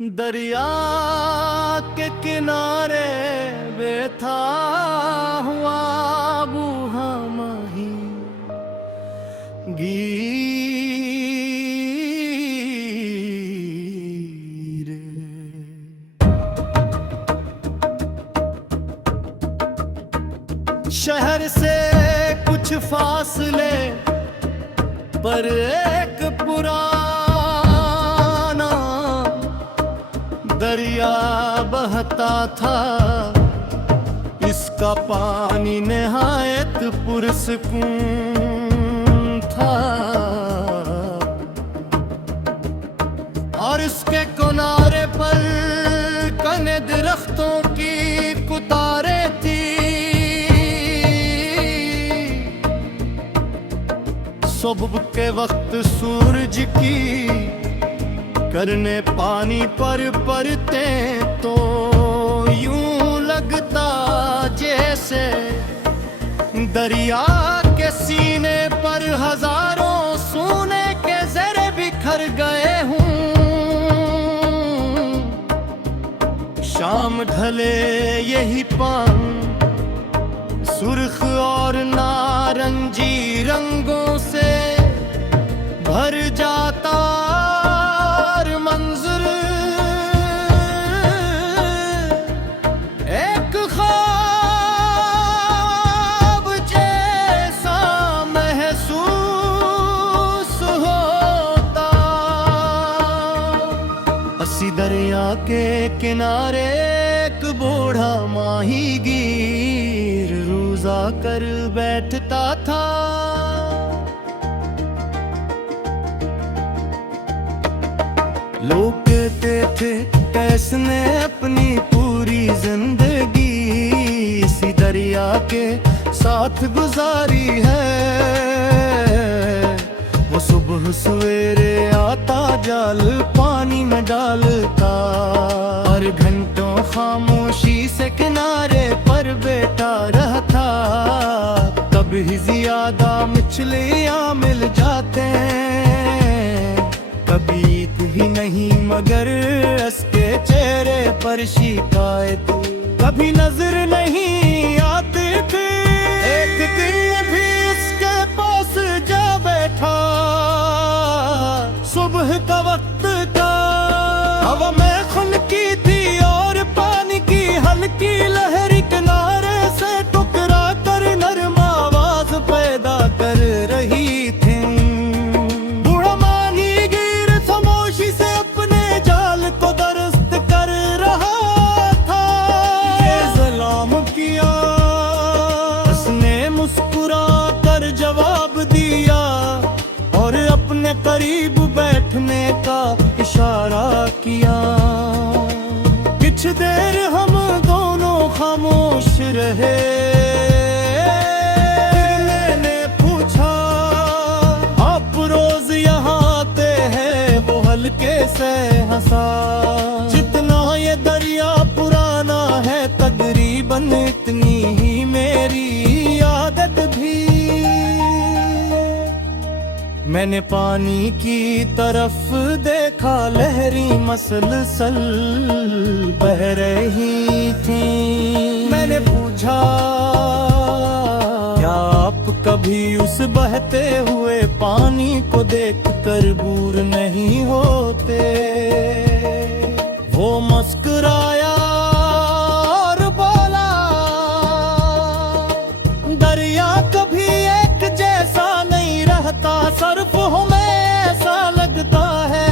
दरिया के किनारे बैठा हुआ बूढ़ा माही गिर। शहर से कुछ फासले पर एक पुराना दरिया बहता था। इसका पानी निहायत पुरसकून था और इसके किनारे पर घने दरख्तों की कतारें थी। सुबह के वक्त सूरज की करने पानी पर पड़ते तो यूं लगता जैसे दरिया के सीने पर हजारों सोने के जरे बिखर गए हूं। शाम ढले यही पान सुर्ख और नारंगी रंगों से भर जाता मंजर एक ख्वाब जैसा महसूस होता। अस्सी दरिया के किनारे एक बूढ़ा माहीगीर रोजा कर बैठता था। लोग कहते थे कैसने अपनी पूरी जिंदगी इसी दरिया के साथ गुजारी है। वो सुबह सवेरे आता जाल पानी में डालता और घंटों खामोशी से किनारे पर बैठा रहता। कभी ज्यादा मछलियां मिल जाते कभी भी नहीं मगर उसके चेहरे पर शिकायत कभी नजर नहीं आती थी। एक दिन भी उसके पास जा बैठा सुबह का वक्त था। हवा में खुनकी थी और पानी की हल्की लहरी किनारे से टकरा कर नरम आवाज पैदा कर रही थी। करीब बैठने का इशारा किया। कुछ देर हम दोनों खामोश रहे। मैंने पूछा आप रोज यहाँ आते हैं? वो हल्के से हंसा। जितना ये दरिया पुराना है तकरीबन इतनी ही मेरी आदत भी। मैंने पानी की तरफ देखा लहरी मसलसल बह रही थी। मैंने पूछा क्या आप कभी उस बहते हुए पानी को देखकर बूर नहीं होते? वो मुस्कुराया और बोला दरिया कभी एक जैसा नहीं रहता, सिर्फ हमें ऐसा लगता है।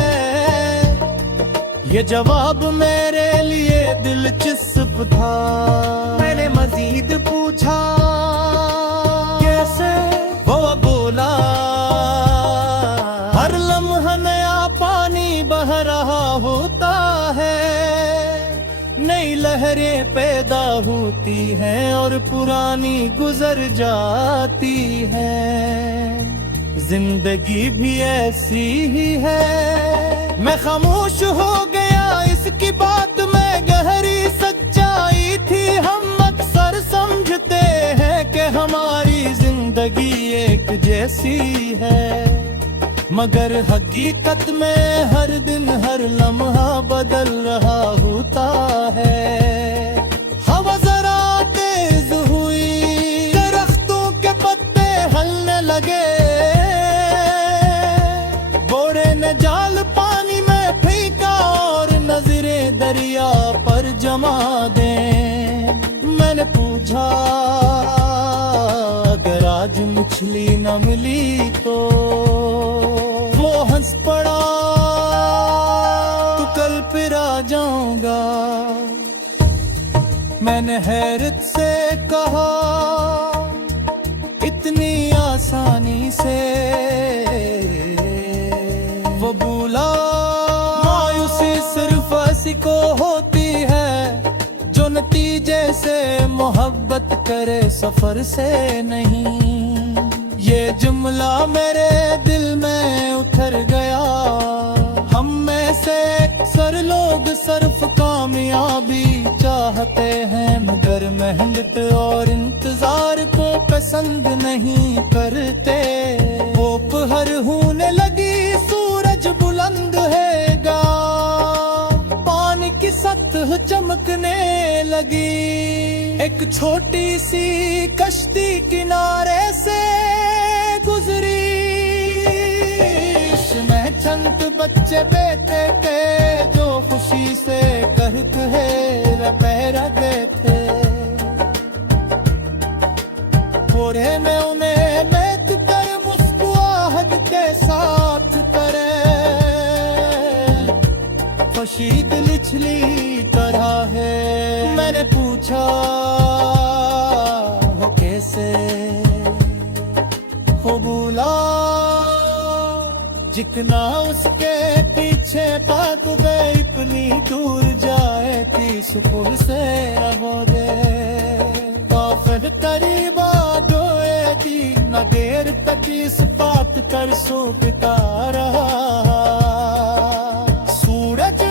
ये जवाब मेरे लिए दिलचस्प था। मैंने मजीद पूछा कैसे? वो बोला हर लम्हा नया पानी बह रहा होता है, नई लहरें पैदा होती हैं और पुरानी गुजर जाती हैं। जिंदगी भी ऐसी ही है। मैं खामोश हो गया इसकी बात में गहरी सच्चाई थी। हम अक्सर समझते हैं कि हमारी जिंदगी एक जैसी है मगर हकीकत में हर दिन हर लम्हा बदल रहा होता है। हवा जरा तेज हुई, दरख्तों के पत्ते हलने लगे, बोरे ने जाल पानी में फेंका और नजरें दरिया पर जमा दें। मैंने पूछा अगर आज मछली न मिली तो, वो हंस पड़ा तो कल फिर आ जाऊंगा। मैंने हैरत से कहा इतनी आसानी से, वो बोला मायूसी सिर्फ ऐसी को होती है जो नतीजे से मोहब्बत करे सफर से नहीं। ये जुमला मेरे दिल में उतर गया। हम में से अक्सर लोग सिर्फ कामयाबी चाहते हैं, मगर मेहनत और इंतजार को पसंद नहीं करते। दोपहर होने लगी, सूरज बुलंद हैगा, पानी की सतह चमकने लगी। एक छोटी सी कश्ती किनारे से गुजरी, इसमें चंद बच्चे बैठे थे जो खुशी से कहते हैं पैर गए थे। थोड़े में उन्हें मैत कर मुस्कुराहट के साथ करे, खुशी दिलचली तरह है। मैंने पूछा हो कैसे, हो बोला जितना उसके पीछे भाग गए इतनी दूर जाए थी सुपुर से रहो दे। तो फिर करीबा दोएगी न देर तक इस बात कर सो बिता रहा सूरज।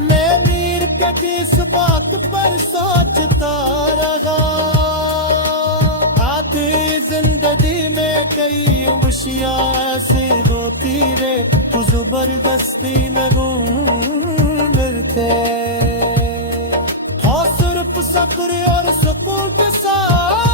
मैं मीर के किस बात पर सोचता रहा। आती जिंदगी में कई खुशियां ऐसी होती रे, तो जबरदस्ती में मिलते। हाँ सिर्फ सब्र और सुकून के साथ